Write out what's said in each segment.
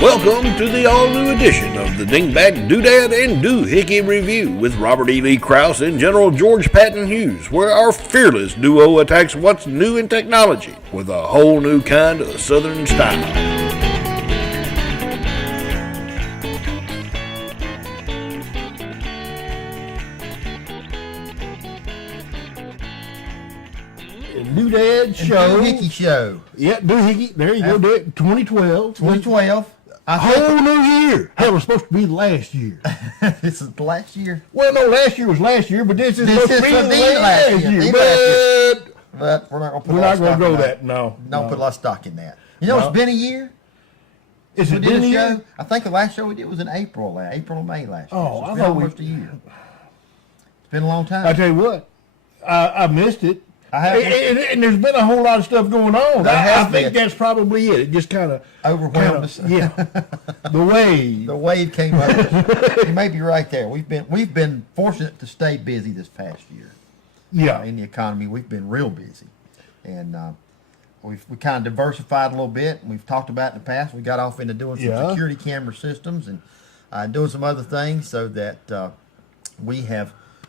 Welcome to the all-new edition of the Dingbat, Doodad, and Doohickey Review with Robert E. Lee Crouse and General George Patton Hughes, where our fearless duo attacks what's new in technology with a whole new kind of Southern style. Doodad Show. Doohickey Show. Yeah, Doohickey. There you go. Do it. 2012. 2012. Whole new year. Hell, it was supposed to be last year. This is the last year? Well, no, last year was last year, but this is supposed to be last year. But we're not going to put we're not going to go that. No. Don't put a lot of stock in that. You know, it's been a year. Is it been a year? Show. I think the last show we did was in April or May last year. Oh, so I it's been thought almost a year. It's been a long time. I tell you what, I missed it. And there's been a whole lot of stuff going on. I think that's probably it. It just kind of overwhelmed us. Yeah, the wave came over. You may be right there. We've been fortunate to stay busy this past year. Yeah, in the economy, we've been real busy, and we kind of diversified a little bit. We've talked about it in the past. We got off into doing some security camera systems and doing some other things, so that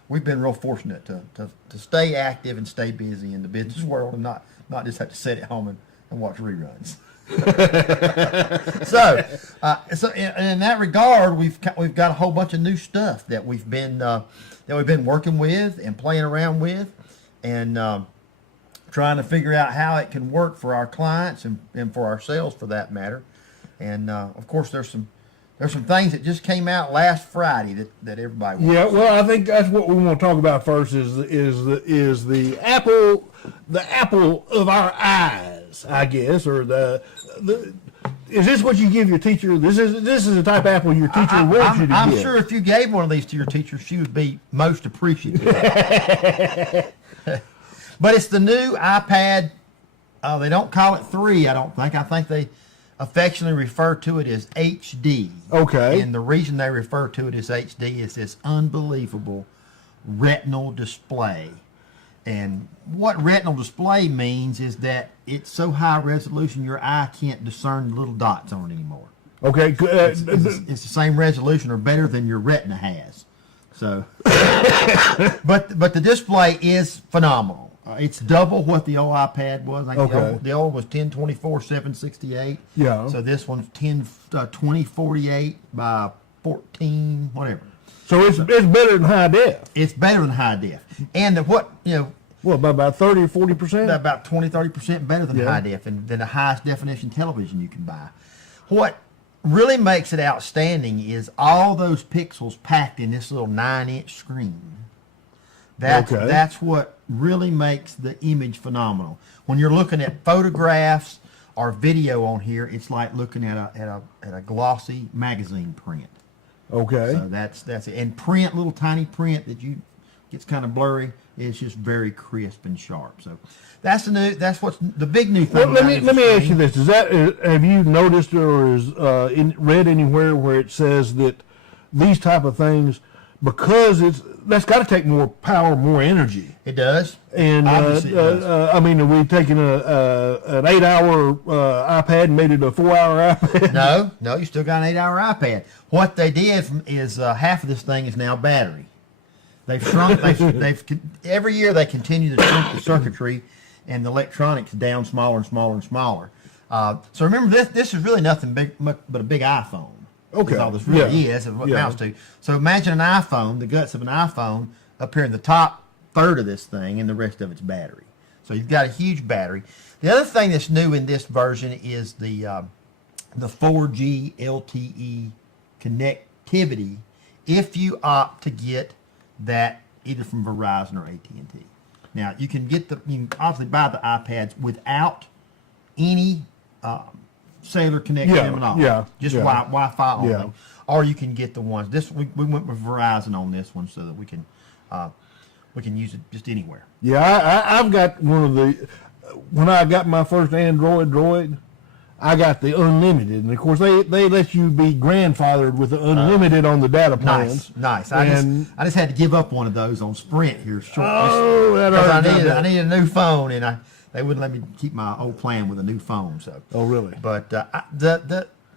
we've been real fortunate to stay active and stay busy in the business world and not just have to sit at home and watch reruns. so in that regard, we've got a whole bunch of new stuff that we've been working with and playing around with, and trying to figure out how it can work for our clients and for ourselves, for that matter. And of course, there's some things that just came out last Friday that everybody wants. Yeah, well, I think that's what we want to talk about first is the apple of our eyes, I guess, or is this what you give your teacher? This is the type of apple your teacher wants you to I'm give. sure if you gave one of these to your teacher, she would be most appreciative. But it's the new iPad. They don't call it 3, I don't think. I think they affectionately refer to it as HD. Okay. And the reason they refer to it as HD is this unbelievable retinal display. And what retinal display means is that it's so high resolution your eye can't discern the little dots on it anymore. Okay. It's the same resolution or better than your retina has. So, but the display is phenomenal. It's double what the old iPad was. Like the old was 1024/768. Yeah. So this one's 2048 by 14, whatever. So it's better than high def. It's better than high def. And Well, by about 30 or 40%? About 20-30% better than high def, and than the highest definition television you can buy. What really makes it outstanding is all those pixels packed in this little 9-inch screen. That's what really makes the image phenomenal. When you're looking at photographs or video on here, it's like looking at a glossy magazine print. Okay. So that's it. And print, little tiny print that gets kind of blurry. It's just very crisp and sharp. So that's what's the big new thing. Well, let me ask you this: have you noticed or read anywhere where it says that these type of things, because that's got to take more power, more energy? It does. And obviously it does. I mean, are we taking an 8-hour iPad and made it a 4-hour iPad? No, you still got an 8-hour iPad. What they did is half of this thing is now battery. They've shrunk. Every year they continue to shrink the circuitry and the electronics down smaller and smaller and smaller. So remember, this is really nothing but a big iPhone. Okay. All this really is what it amounts to. So imagine an iPhone, the guts of an iPhone, up here in the top third of this thing, and the rest of it's battery. So you've got a huge battery. The other thing that's new in this version is the 4G LTE connectivity. If you opt to get that either from Verizon or AT&T. Now you can obviously buy the iPads without any cellular connection at all. Just Wi-Fi only. Or you can get the ones. We went with Verizon on this one so that we can use it just anywhere. Yeah, I've got one of the. When I got my first Android droid, I got the unlimited, and of course they let you be grandfathered with the unlimited on the data plans. Nice. I just had to give up one of those on Sprint here shortly. Oh, that because I needed a new phone, and they wouldn't let me keep my old plan with a new phone. So. Oh, really? But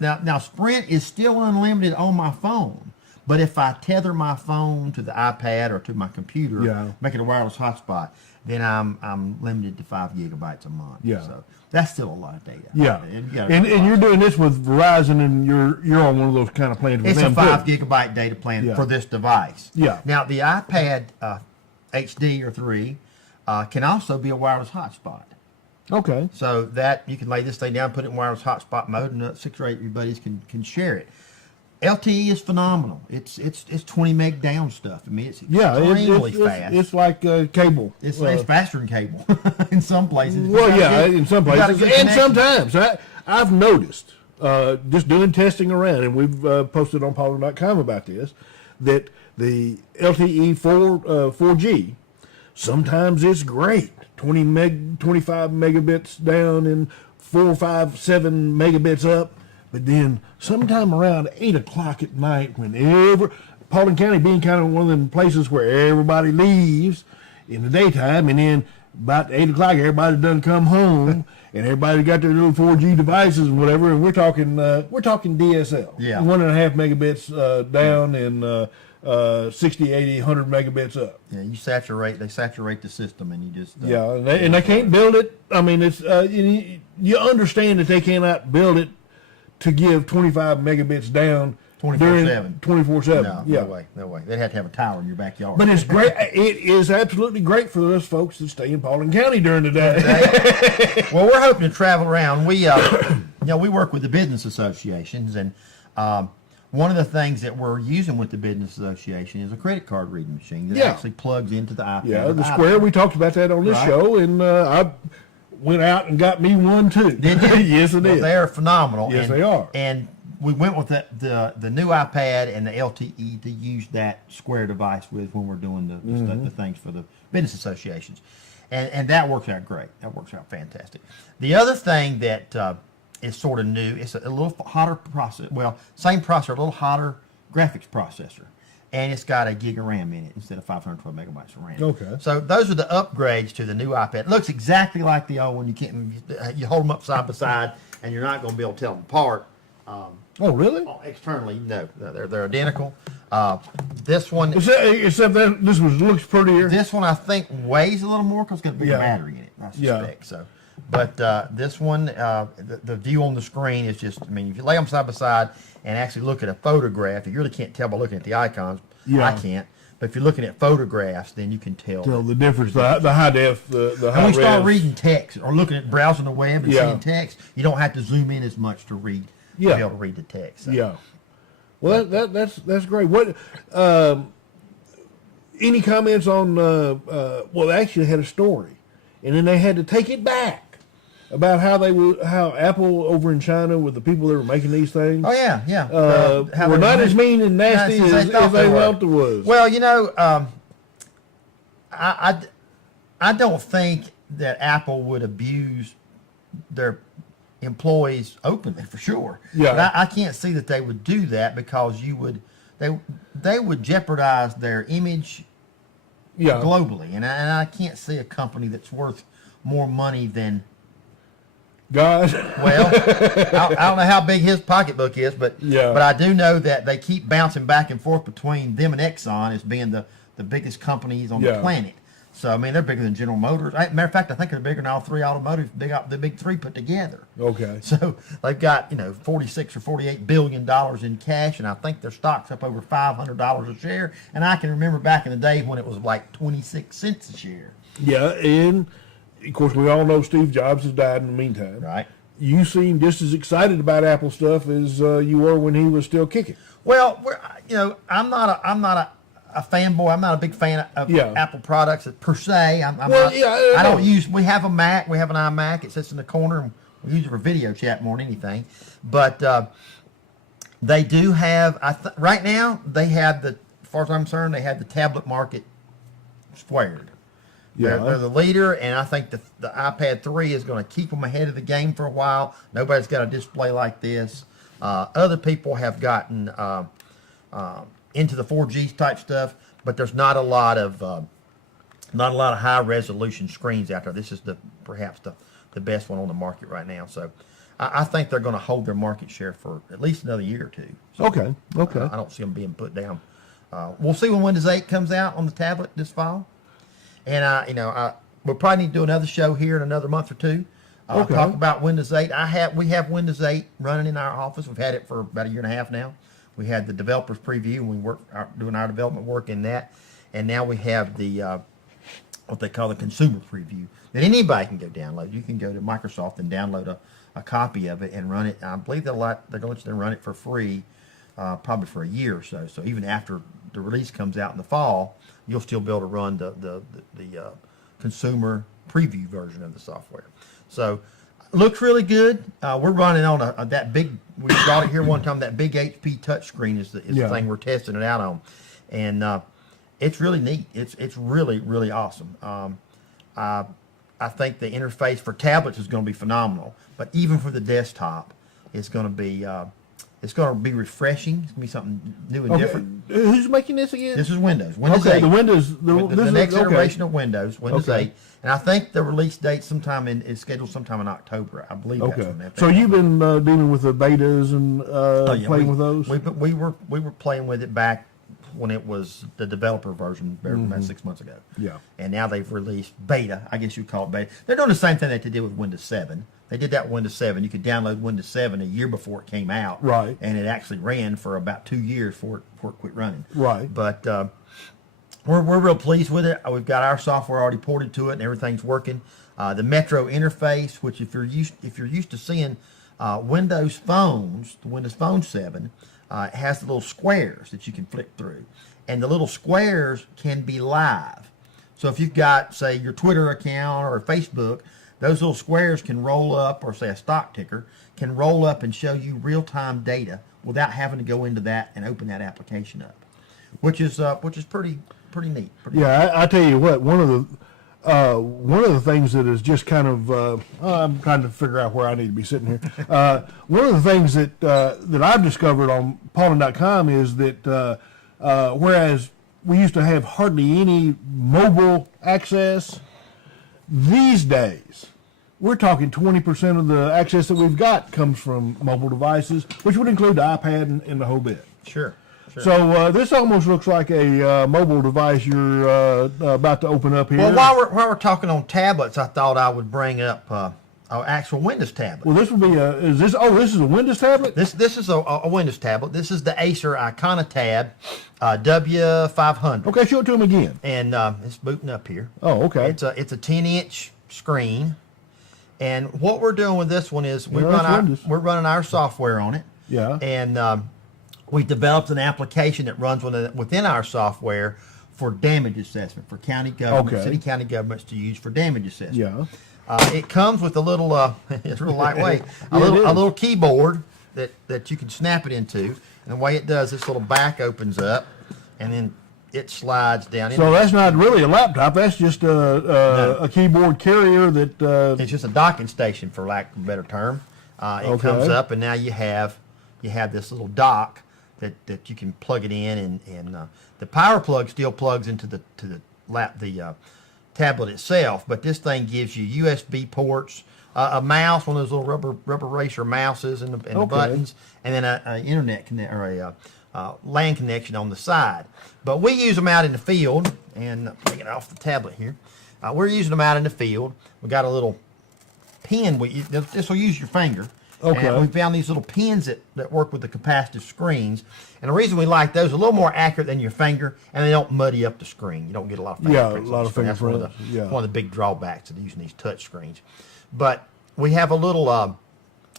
now Sprint is still unlimited on my phone. But if I tether my phone to the iPad or to my computer, make it a wireless hotspot, then I'm limited to 5 gigabytes a month. Yeah. So that's still a lot of data. Yeah. And you're doing this with Verizon, and you're on one of those kind of plans with it's them a 5 gigabyte data plan for this device. Yeah. Now the iPad HD or 3 can also be a wireless hotspot. Okay. So that you can lay this thing down, put it in wireless hotspot mode, and 6 or 8 of your buddies can share it. LTE is phenomenal. It's 20 meg down stuff. I mean, it's extremely fast. It's like cable. It's faster than cable in some places. Well, in some places, and sometimes I've noticed just doing testing around, and we've posted on Paulding.com about this, that the LTE 4G sometimes it's great, 25 megabits down and 4, 5, 7 megabits up. But then sometime around 8 o'clock at night, Paulding County being kind of one of them places where everybody leaves in the daytime, and then about 8 o'clock everybody done come home, and everybody got their little 4G devices and whatever, and we're talking DSL. Yeah. 1.5 megabits down and 60, 80, 100 megabits up. Yeah, they saturate the system, and you just and they can't build it. I mean, it's you understand that they cannot build it to give 25 megabits down 24/7. 24/7. No way. They'd have to have a tower in your backyard. But it's great. It is absolutely great for those folks that stay in Paulding County during the day. Well, we're hoping to travel around. We, we work with the business associations, and one of the things that we're using with the business association is a credit card reading machine that actually plugs into the iPad. Yeah, the Square. We talked about that on this show, and I went out and got me one too. Did you? Yes, I did. They're phenomenal. Yes, they are. And we went with the new iPad and the LTE to use that Square device with when we're doing the things for the business associations, and that works out great. That works out fantastic. The other thing that is sort of new, it's a little hotter processor. Well, same processor, a little hotter graphics processor. And it's got a gig of RAM in it instead of 512 megabytes of RAM. Okay. So those are the upgrades to the new iPad. It looks exactly like the old one. You hold them up side by side, and you're not going to be able to tell them apart. Oh, really? Externally, no. They're identical. This one, except that this one looks prettier. This one I think weighs a little more because it's got a bigger battery in it. I suspect so. But this one, the view on the screen is just, I mean, if you lay them side by side and actually look at a photograph, you really can't tell by looking at the icons. I can't. But if you're looking at photographs, then you can tell the difference, the high def, the high when res. you start reading text or looking at browsing the web and seeing text, you don't have to zoom in as much to read. To be able to read the text. So. Yeah. Well, that's great. What? Any comments on? Well, they actually had a story, and then they had to take it back about how Apple over in China with the people that were making these things. Oh yeah. Were not as mean and nasty as they thought it was. Well, I don't think that Apple would abuse their employees openly, for sure. Yeah. But I can't see that they would do that because they would jeopardize their image globally, and I can't see a company that's worth more money than God. Well, I don't know how big his pocketbook is, but I do know that they keep bouncing back and forth between them and Exxon as being the biggest companies on the planet. So, I mean, they're bigger than General Motors. Matter of fact, I think they're bigger than all three automotive, the big three put together. Okay. So they've got, $46 or $48 billion in cash, and I think their stock's up over $500 a share. And I can remember back in the day when it was like 26 cents a share. Yeah, and of course, we all know Steve Jobs has died in the meantime. Right. You seem just as excited about Apple stuff as you were when he was still kicking. Well, I'm not a fanboy. I'm not a big fan of Apple products per se. I don't use. We have a Mac. We have an iMac. It sits in the corner, and we use it for video chat more than anything. But they do have. Right now, they have as far as I'm concerned, they have the tablet market squared. Yeah. They're the leader, and I think the iPad 3 is going to keep them ahead of the game for a while. Nobody's got a display like this. Other people have gotten into the 4G type stuff, but there's not a lot of high resolution screens out there. This is perhaps the best one on the market right now. So I think they're going to hold their market share for at least another year or two. So, Okay. I don't see them being put down. We'll see when Windows 8 comes out on the tablet this fall. And we'll probably need to do another show here in another month or two. Okay. Talk about Windows 8. We have Windows 8 running in our office. We've had it for about a year and a half now. We had the developers preview, and we doing our development work in that. And now we have the what they call the consumer preview that anybody can go download. You can go to Microsoft and download a copy of it and run it. I believe they're going to let you run it for free, probably for a year or so. So even after the release comes out in the fall, you'll still be able to run the consumer preview version of the software. So looks really good. We're running on that big. We brought it here one time. That big HP touchscreen is the thing we're testing it out on, and it's really neat. It's really really awesome. I think the interface for tablets is going to be phenomenal, but even for the desktop, it's going to be refreshing. It's going to be something new and different. Who's making this again? This is Windows 8. The Windows. The next iteration of Windows 8. And I think the release date is scheduled sometime in October. I believe that's when that. So you've been dealing with the betas and playing with those? We were playing with it back when it was the developer version about 6 months ago. Yeah. And now they've released beta. I guess you'd call it beta. They're doing the same thing that they did with Windows 7. They did that with Windows 7. You could download Windows 7 a year before it came out. Right. And it actually ran for about 2 years before it quit running. Right. But we're real pleased with it. We've got our software already ported to it, and everything's working. The Metro interface, which if you're used to seeing Windows phones, the Windows Phone 7, it has the little squares that you can flick through, and the little squares can be live. So if you've got, say, your Twitter account or Facebook, those little squares can roll up, or say a stock ticker can roll up and show you real-time data without having to go into that and open that application up, which is pretty neat. I tell you what, one of the things that is just kind of I'm trying to figure out where I need to be sitting here. One of the things that I've discovered on Paulding.com is that whereas we used to have hardly any mobile access, these days we're talking 20% of the access that we've got comes from mobile devices, which would include the iPad and the whole bit. Sure. So this almost looks like a mobile device you're about to open up here. Well, while we're talking on tablets, I thought I would bring up an actual Windows tablet. Well, this would be this is a Windows tablet? This is a Windows tablet. This is the Acer IconoTab W500. Okay, show it to him again. And it's booting up here. Oh, okay. It's a 10-inch screen. And what we're doing with this one is we're running our software on it. Yeah. And we developed an application that runs within our software for damage assessment for county government, city county governments to use for damage assessment. Yeah. It comes with a little, it's real lightweight, a little keyboard that you can snap it into. And the way it does, this little back opens up, and then it slides down. So that's not really a laptop. That's just a keyboard carrier that. It's just a docking station, for lack of a better term. It comes up, and now you have this little dock that you can plug it in, and the power plug still plugs into the tablet itself, but this thing gives you USB ports, a mouse, one of those little rubber racer mouses, and the buttons, and then an internet a LAN connection on the side. But we use them out in the field, and take it off the tablet here. We're using them out in the field. We got a little pin. This will use your finger. Okay. And we found these little pins that work with the capacitive screens. And the reason we like those, a little more accurate than your finger, and they don't muddy up the screen. You don't get a lot of fingerprints. Yeah, a lot of fingerprints. That's one of the big drawbacks of using these touch screens. But we have a little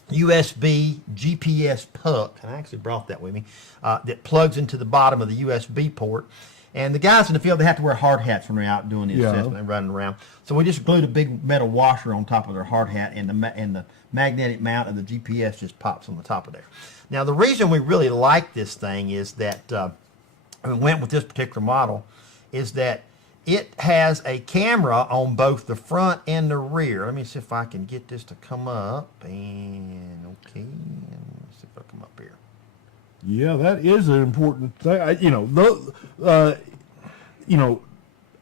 USB GPS puck, and I actually brought that with me, that plugs into the bottom of the USB port. And the guys in the field, they have to wear hard hats when they're out doing the assessment and running around. So we just glued a big metal washer on top of their hard hat, and the magnetic mount of the GPS just pops on the top of there. Now, the reason we really like this thing is that we went with this particular model is that It has a camera on both the front and the rear. Let me see if I can get this to come up. And okay, let's see if it'll come up here. Yeah, that is an important thing.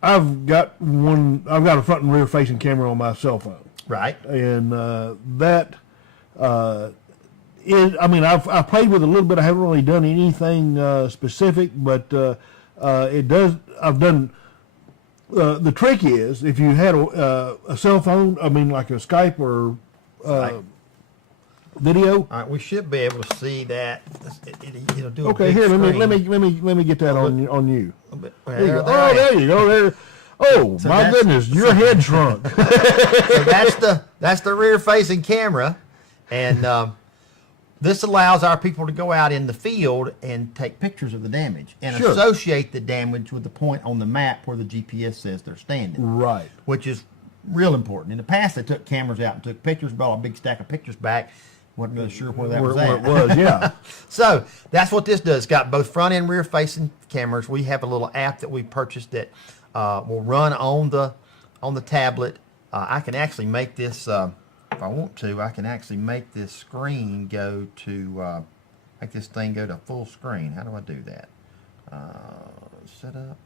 I've got a front and rear facing camera on my cell phone. Right. And I've played with it a little bit. I haven't really done anything specific, but it does. I've done. The trick is if you had a cell phone, like a Skype or video. All right, we should be able to see that. It'll do a Okay, big here. screen. Let me get that on you. There you go. There you go. There. Oh, So my goodness, your head shrunk. So that's the rear facing camera, and this allows our people to go out in the field and take pictures of the damage and Sure. associate the damage with the point on the map where the GPS says they're standing. Right. Which is real important. In the past, they took cameras out and took pictures, brought a big stack of pictures back. Wasn't really sure where that was Where at. it was, yeah. So that's what this does. It's got both front and rear facing cameras. We have a little app that we purchased that will run on the tablet. I can actually make this, if I want to, I can actually make this screen go to, make this thing go to full screen. How do I do that? Set up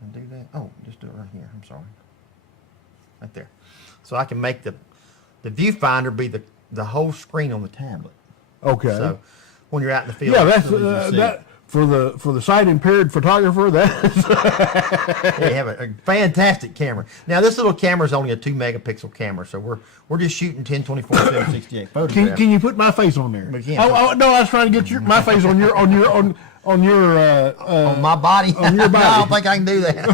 and do that. Oh, just do it right here. I'm sorry. Right there. So I can make the viewfinder be the whole screen on the tablet. Okay. So when you're out in the field, Yeah, that's it's really easy to see. that for the sight impaired photographer. That's They have a fantastic camera. Now this little camera is only a 2 megapixel camera, so we're just shooting 1024 768 photographs. Can you put my face on there? We can. Oh, no, I was trying to get my face on your on my body? on your No, I body. don't think I can do that.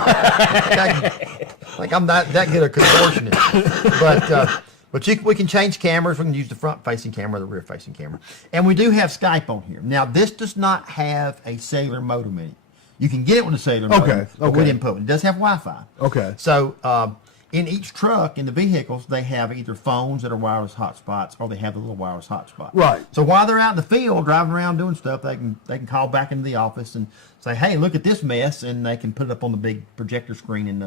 Like I'm not that good a contortionist. But we can change cameras. We can use the front-facing camera, the rear-facing camera. And we do have Skype on here. Now, this does not have a cellular modem in it. You can get it with a cellular modem, but we didn't put it. It does have Wi-Fi. Okay. So in each truck, in the vehicles, they have either phones that are wireless hotspots or they have the little wireless hotspot. Right. So while they're out in the field driving around doing stuff, they can call back into the office and say, "Hey, look at this mess," and they can put it up on the big projector screen in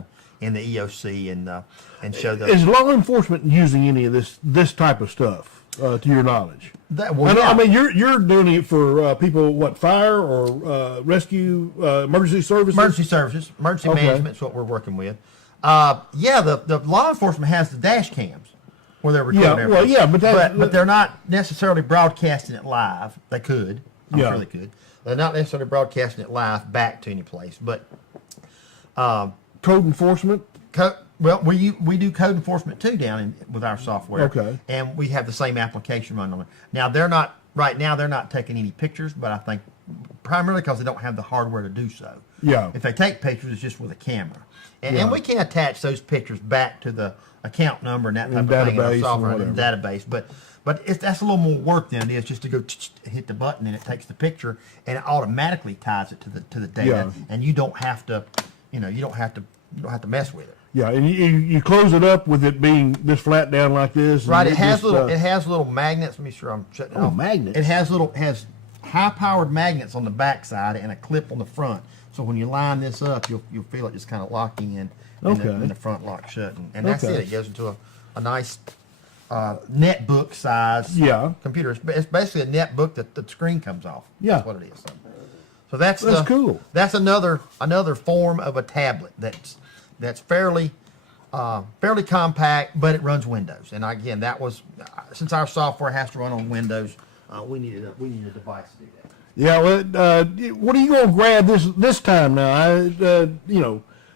the EOC and show the. Is law enforcement using any of this type of stuff to your knowledge? I mean, you're doing it for people, fire or rescue, emergency services? Emergency services, emergency management is what we're working with. The law enforcement has the dash cams where they're recording everything. Well, yeah, but they're not necessarily broadcasting it live. They could. I'm sure they could. They're not necessarily broadcasting it live back to any place. But code enforcement? We do code enforcement too with our software. Okay. And we have the same application running on it. Now they're not taking any pictures, but I think primarily because they don't have the hardware to do so. Yeah. If they take pictures, it's just with a camera. And we can attach those pictures back to the account number and that type of thing in our software and database. But that's a little more work than it is just to go hit the button and it takes the picture and it automatically ties it to the data, and you don't have to mess with it. Yeah, and you close it up with it being this flat down like this. Right. It has little magnets. Let me make sure I'm shutting it off. Magnets. It has high-powered magnets on the back side and a clip on the front. So when you line this up, you'll feel it just kind of locking in, and the front lock shut, and that's it. It goes into a nice netbook size computer. It's basically a netbook that the screen comes off. Yeah, that's what it is. So that's cool. That's another form of a tablet that's fairly compact, but it runs Windows. And again, that was since our software has to run on Windows, we needed a device to do that. Yeah, well, what are you going to grab this time now?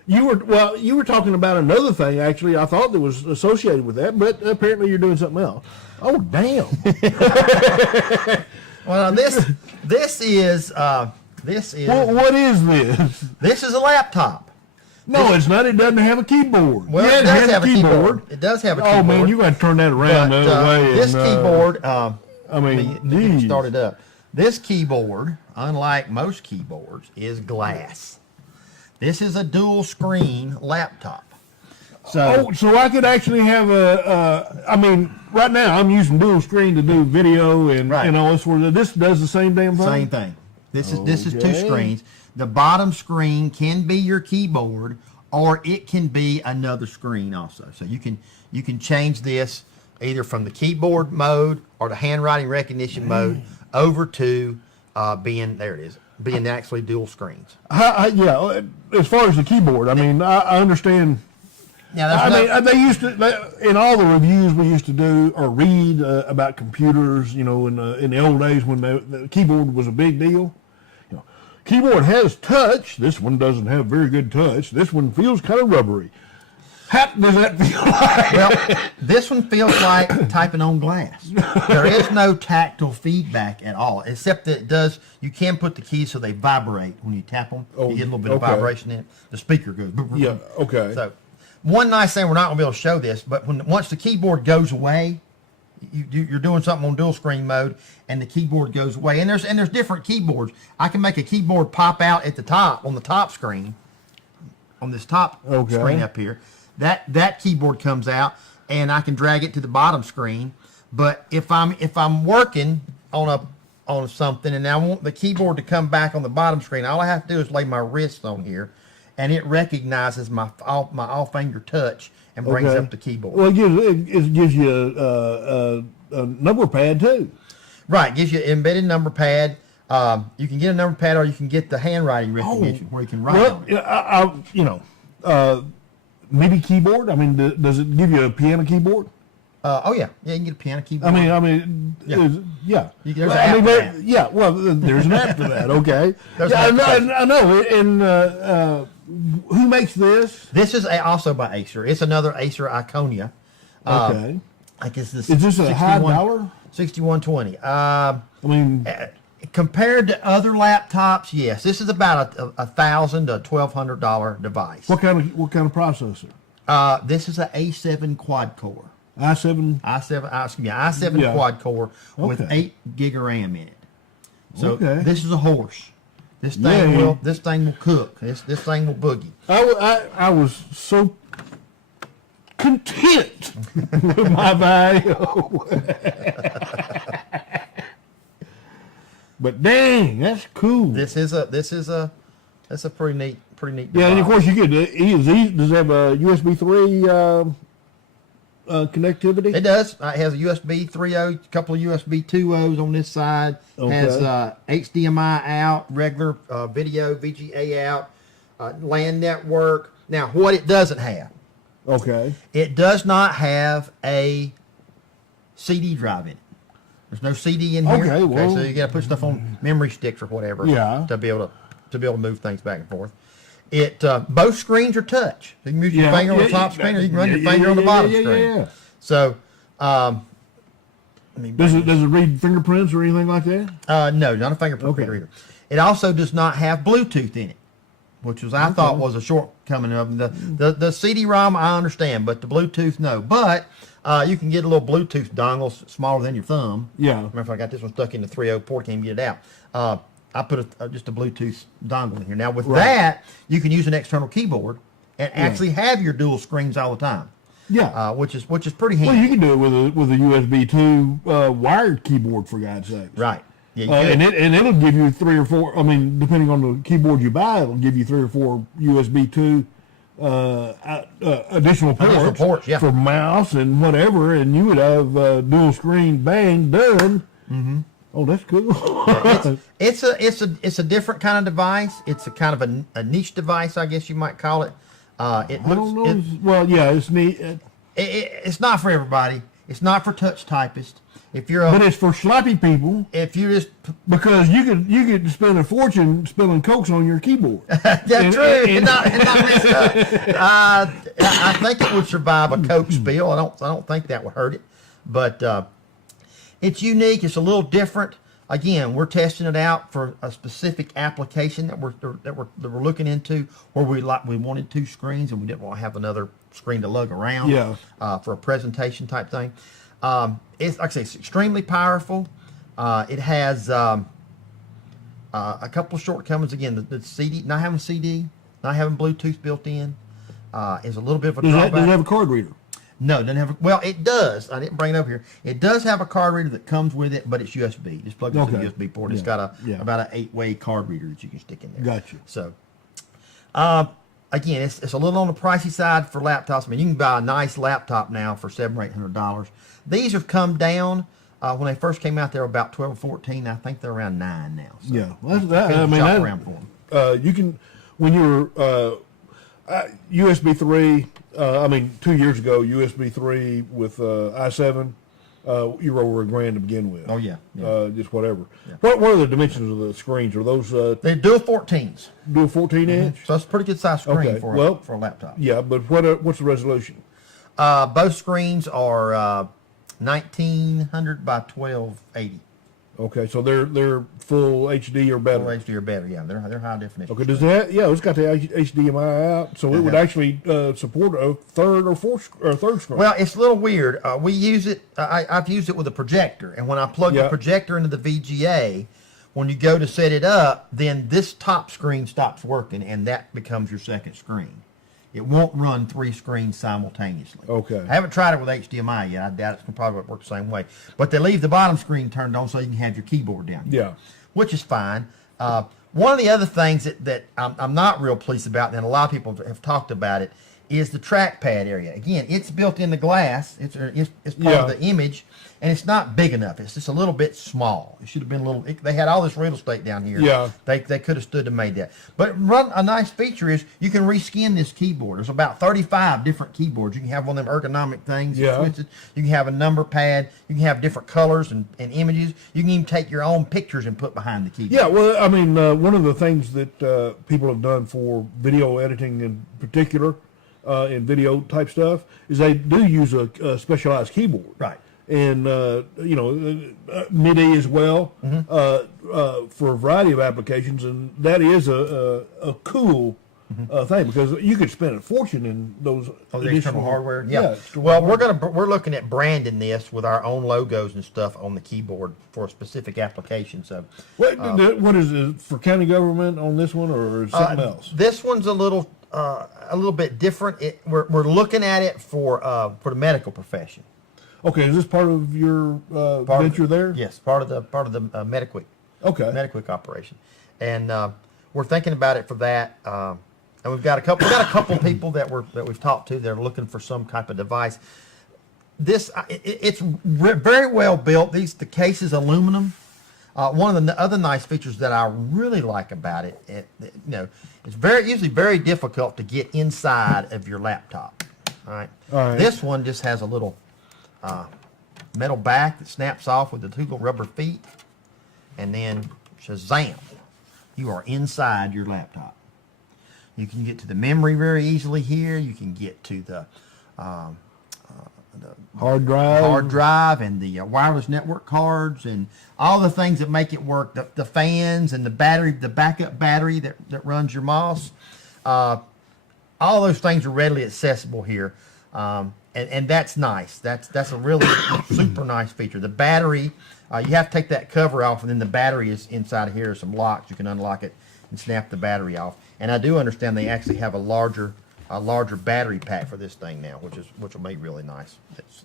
You were talking about another thing, actually, I thought that was associated with that, but apparently you're doing something else. Oh, damn. Well, this is What is this? This is a laptop. No, it's not. It doesn't have a keyboard. Well, it does have a keyboard. It does have a keyboard. Oh, man, you're going to turn that around the other way. This keyboard, let me start it up. This keyboard, unlike most keyboards, is glass. This is a dual screen laptop. So I could actually have right now I'm using dual screen to do video and all this. This does the same damn thing. Same thing. This is two screens. The bottom screen can be your keyboard, or it can be another screen also. So you can change this either from the keyboard mode or the handwriting recognition mode over to being actually dual screens. Yeah, as far as the keyboard, I mean, I understand. Yeah, they used to, in all the reviews we used to do or read about computers, in the old days when the keyboard was a big deal. Keyboard has touch. This one doesn't have very good touch. This one feels kind of rubbery. How does that feel like? Well, this one feels like typing on glass. There is no tactile feedback at all, except that it does. You can put the keys so they vibrate when you tap them. You get a little bit of vibration in it. The speaker goes. Yeah. Okay. So, one nice thing, we're not going to be able to show this, but once the keyboard goes away, you're doing something on dual screen mode, and the keyboard goes away. And there's different keyboards. I can make a keyboard pop out at the top on the top screen, on this top screen up here. That keyboard comes out, and I can drag it to the bottom screen. But if I'm working on something, and I want the keyboard to come back on the bottom screen, all I have to do is lay my wrist on here, and it recognizes my all finger touch and brings up the keyboard. Well, it gives you a number pad too. Right, gives you an embedded number pad. You can get a number pad, or you can get the handwriting recognition where you can write on it. MIDI keyboard. I mean, does it give you a piano keyboard? Yeah, you can get a piano keyboard. Yeah. There's an app for that. Yeah, well, there's an app for that. Okay. I know. And who makes this? This is also by Acer. It's another Acer Iconia. Okay. I guess this is this a high dollar? 6120. Compared to other laptops, yes, this is about a $1,000 to $1,200 device. What kind of processor? This is an A7 quad core. i7 quad core with 8 gig of RAM in it. So this is a horse. This thing will cook. This thing will boogie. I was so content with my value. But dang, that's cool. That's a pretty neat device. Yeah, and of course you get does it have a USB 3 connectivity? It does. It has a USB 3.0, a couple of USB 2.0s on this side. Has HDMI out, regular video, VGA out, LAN network. Now, what it doesn't have. Okay. It does not have a CD drive in it. There's no CD in here. Okay, well, so you got to put stuff on memory sticks or whatever. Yeah. To be able to move things back and forth. It both screens are touch. So you can use your finger on the top screen, or you can run your finger on the bottom screen. Yeah. So, does it read fingerprints or anything like that? No, not a fingerprint reader. It also does not have Bluetooth in it, which I thought was a shortcoming of the CD-ROM. I understand, but the Bluetooth, no. But you can get a little Bluetooth dongle smaller than your thumb. Yeah. Remember, if I got this one stuck in the 3.0 port, can't get it out. I put just a Bluetooth dongle in here. Now with that, you can use an external keyboard and actually have your dual screens all the time. Yeah. Which is pretty handy. Well, you can do it with a USB 2 wired keyboard, for God's sake. Right. Yeah. And it'll give you 3 or 4. I mean, depending on the keyboard you buy, it'll give you 3 or 4 USB 2 additional ports for mouse and whatever, and you would have dual screen bang done. Mm-hmm. Oh, that's cool. It's a different kind of device. It's a kind of a niche device, I guess you might call it. It's neat. It's not for everybody. It's not for touch typists. But it's for sloppy people. If you just because you could spend a fortune spilling Cokes on your keyboard. That's true. And not messed up. I think it would survive a Coke spill. I don't think that would hurt it. But it's unique. It's a little different. Again, we're testing it out for a specific application that we're looking into, where we wanted 2 screens and we didn't want to have another screen to lug around. Yeah. For a presentation type thing. It's like I say, it's extremely powerful. It has a couple of shortcomings. Again, the CD, not having CD, not having Bluetooth built in, is a little bit of a drawback. Does it have a card reader? No, it doesn't have. Well, it does. I didn't bring it up here. It does have a card reader that comes with it, but it's USB. Just plug it into the USB port. It's got about an 8-way card reader that you can stick in there. Gotcha. So, again, it's a little on the pricey side for laptops. I mean, you can buy a nice laptop now for $700 or $800. These have come down. When they first came out, they were about 12 or 14. I think they're around 9 now. So Yeah, well, shop around for them. You can, when you're USB 3. 2 years ago, USB 3 with i7, you were over $1,000 to begin with. Oh, yeah. Just whatever. Yeah. What are the dimensions of the screens? Are those They dual 14s. dual 14-inch? So that's a pretty good size screen for a laptop. Yeah, but what's the resolution? Both screens are 1900 by 1280. Okay, so they're full HD or better. Full HD or better, yeah. They're high definition. Okay, does that? Yeah, it's got the HDMI out, so it would actually support a third screen. Well, it's a little weird. We use it. I've used it with a projector, and when I plug the projector into the VGA, when you go to set it up, then this top screen stops working, and that becomes your second screen. It won't run 3 screens simultaneously. Okay. I haven't tried it with HDMI yet. I doubt it's going to probably work the same way. But they leave the bottom screen turned on so you can have your keyboard down here. Yeah. Which is fine. One of the other things that I'm not real pleased about, and a lot of people have talked about it, is the trackpad area. Again, it's built in the glass. It's part of the image, and it's not big enough. It's just a little bit small. It should have been a little. They had all this real estate down here. Yeah. They could have stood and made that. But a nice feature is you can reskin this keyboard. There's about 35 different keyboards. You can have one of them ergonomic things. Yeah. Switches. You can have a number pad. You can have different colors and images. You can even take your own pictures and put behind the keyboard. Yeah, well, one of the things that people have done for video editing in particular, in video type stuff, is they do use a specialized keyboard. Right. And, MIDI as well, for a variety of applications. And that is a cool thing, because you could spend a fortune in those the external hardware. Yeah. Well, we're looking at branding this with our own logos and stuff on the keyboard for a specific application. So, what is it for county government on this one, or something else? This one's a little bit different. We're looking at it for the medical profession. Okay, is this part of your venture there? Yes, part of the MediQuick. Okay. MediQuick operation, and we're thinking about it for that. And we've got a couple people that we've talked to that are looking for some type of device. It's very well built. The case is aluminum. One of the other nice features that I really like about it, it's usually very difficult to get inside of your laptop. All right. This one just has a little metal back that snaps off with the 2 little rubber feet, and then shazam, you are inside your laptop. You can get to the memory very easily here. You can get to the hard drive and the wireless network cards and all the things that make it work. The fans and the battery, the backup battery that runs your mouse. All those things are readily accessible here. And that's nice. That's a really super nice feature. The battery, you have to take that cover off, and then the battery is inside of here. Some locks. You can unlock it and snap the battery off. And I do understand they actually have a larger battery pack for this thing now, which will be really nice.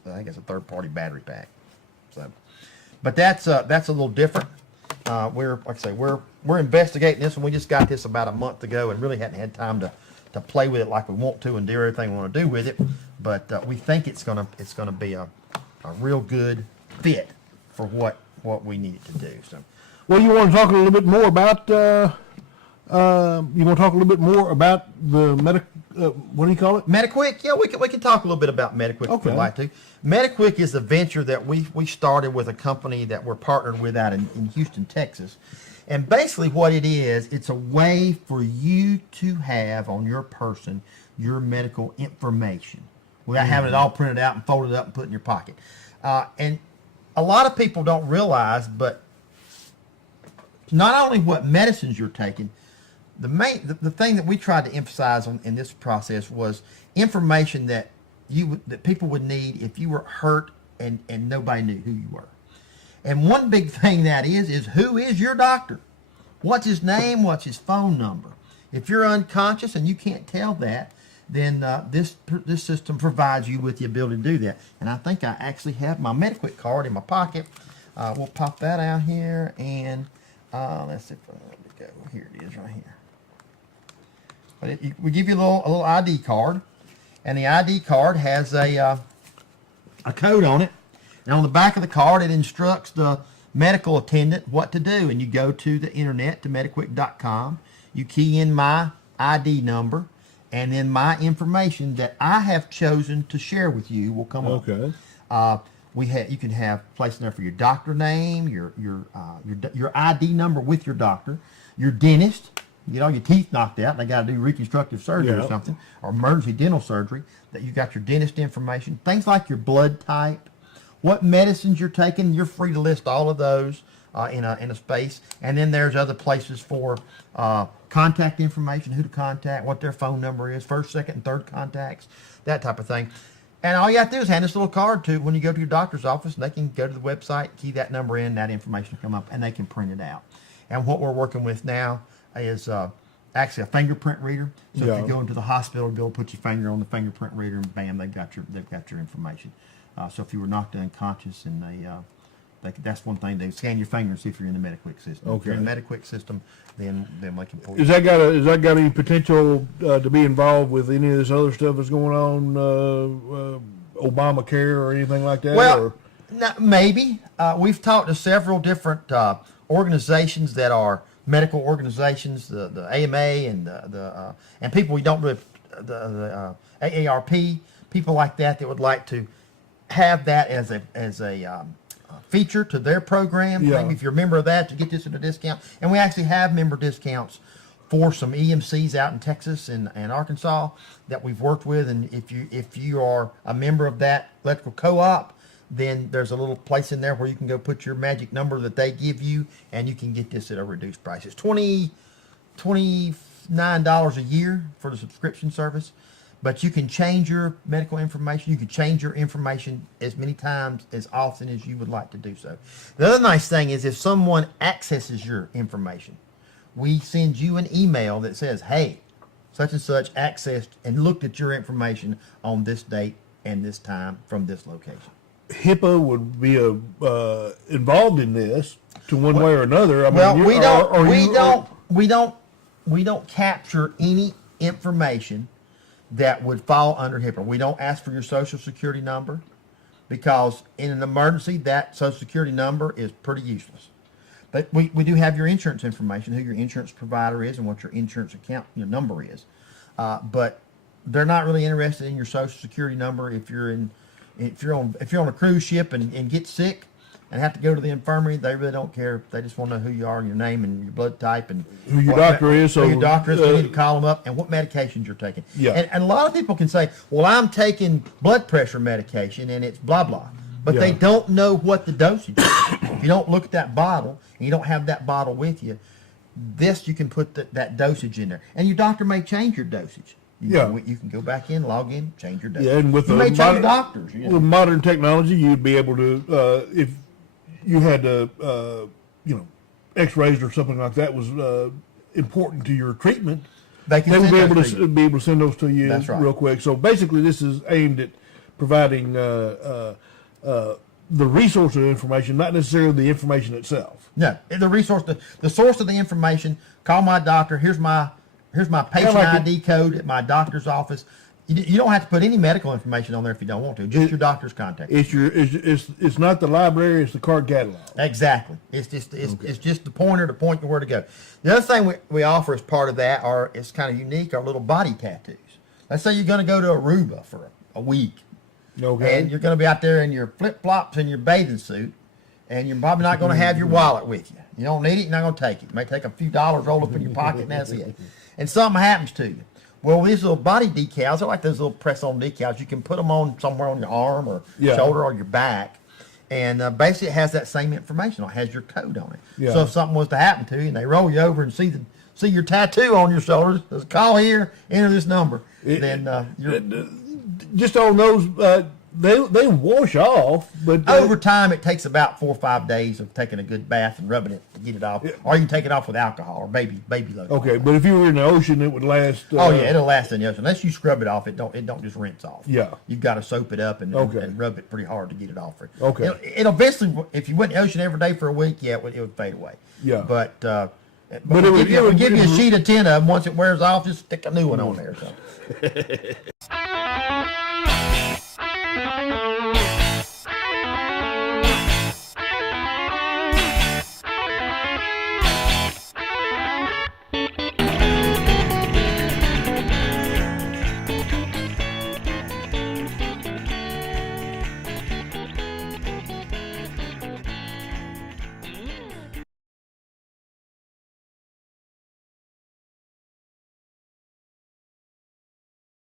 I think it's a third-party battery pack. So, but that's a little different. We're investigating this, and we just got this about a month ago, and really hadn't had time to play with it like we want to and do everything we want to do with it. But we think it's gonna be a real good fit for what we need it to do. So, well, you want to talk a little bit more about the what do you call it? MediQuick. Yeah, we can talk a little bit about MediQuick if we'd like to. MediQuick is a venture that we started with a company that we're partnered with out in Houston, Texas. And basically what it is, it's a way for you to have on your person your medical information without having it all printed out and folded up and put in your pocket. And a lot of people don't realize, but not only what medicines you're taking, the thing that we tried to emphasize in this process was information that people would need if you were hurt and nobody knew who you were. And one big thing that is who is your doctor? What's his name? What's his phone number? If you're unconscious and you can't tell that, then this system provides you with the ability to do that. And I think I actually have my Mediquit card in my pocket. We'll pop that out here, and let's see if let me go. Here it is, right here. But we give you a little ID card, and the ID card has a code on it. And on the back of the card, it instructs the medical attendant what to do. And you go to the internet, to Mediquit.com. You key in my ID number, and then my information that I have chosen to share with you will come up. Okay. You can have placed in there for your doctor name, your ID number with your doctor, your dentist. You get all your teeth knocked out, and they got to do reconstructive surgery or something, or emergency dental surgery. That you got your dentist information, things like your blood type, what medicines you're taking. You're free to list all of those in a space. And then there's other places for contact information, who to contact, what their phone number is, first, second, and third contacts, that type of thing. And all you have to do is hand this little card to when you go to your doctor's office, and they can go to the website, key that number in, that information will come up, and they can print it out. And what we're working with now is actually a fingerprint reader. So if you go into the hospital, you'll be able to put your finger on the fingerprint reader, and bam, they've got your information. So if you were knocked unconscious, and that's one thing, they scan your finger and see if you're in the Mediquit system. Okay. If you're in the Mediquit system, then they can pull you. Is that got any potential to be involved with any of this other stuff that's going on, Obamacare or anything like that? Well, maybe. We've talked to several different organizations that are medical organizations, the AMA and and people we don't really, the AARP, people like that would like to have that as a feature to their program. Yeah. Maybe if you're a member of that, to get this at a discount. And we actually have member discounts for some EMCs out in Texas and Arkansas that we've worked with. And if you are a member of that electrical co-op, then there's a little place in there where you can go put your magic number that they give you, and you can get this at a reduced price. It's $29 a year for the subscription service, but you can change your medical information. You can change your information as many times, as often as you would like to do so. The other nice thing is if someone accesses your information, we send you an email that says, hey, such and such accessed and looked at your information on this date and this time from this location. HIPAA would be involved in this to one way or another. I mean, we don't capture any information that would fall under HIPAA. We don't ask for your social security number, because in an emergency, that social security number is pretty useless. But we do have your insurance information, who your insurance provider is and what your insurance account number is. But they're not really interested in your social security number if you're on a cruise ship and get sick and have to go to the infirmary. They really don't care. They just want to know who you are, and your name, and your blood type, and who your doctor is. So you need to call them up, and what medications you're taking. Yeah. And a lot of people can say, well, I'm taking blood pressure medication and it's blah blah, but they don't know what the dosage is. If you don't look at that bottle and you don't have that bottle with you, you can put that dosage in there, and your doctor may change your dosage. You can go back in, log in, change your dosage. Yeah, and with you may change doctors. With modern technology, you'd be able to, if you had X-rays or something like that was important to your treatment, they would be able to send those to you real quick. So basically, this is aimed at providing the resource of information, not necessarily the information itself. No, the resource, the source of the information. Call my doctor. Here's my patient ID code at my doctor's office. You don't have to put any medical information on there if you don't want to. Just your doctor's contact. It's not the library. It's the card catalog. Exactly. It's just the pointer to point you where to go. The other thing we offer as part of that it's kind of unique, are little body tattoos. Let's say you're going to go to Aruba for a week. Okay. And you're going to be out there in your flip-flops and your bathing suit, and you're probably not going to have your wallet with you. You don't need it. You're not going to take it. You may take a few dollars rolled up in your pocket, and that's it. And something happens to you. Well, these little body decals, they're like those little press-on decals. You can put them on somewhere on your arm or shoulder or your back. And basically it has that same information. It has your code on it. Yeah. So if something was to happen to you and they roll you over and see your tattoo on your shoulder, says, call here, enter this number. Then you're... Just on those, they wash off, but Over time, it takes about 4 or 5 days of taking a good bath and rubbing it to get it off. Or you can take it off with alcohol or baby lotion. okay. But if you were in the ocean, it would last. Oh yeah, it'll last in the ocean. Unless you scrub it off, it don't just rinse off. Yeah. You've got to soap it up and Okay. rub it pretty hard to get it off. Okay. It'll eventually, if you went in the ocean every day for a week, yeah, it would fade away. Yeah. But But it would give you a sheet of 10 of them. Once it wears off, just stick a new one on there. So.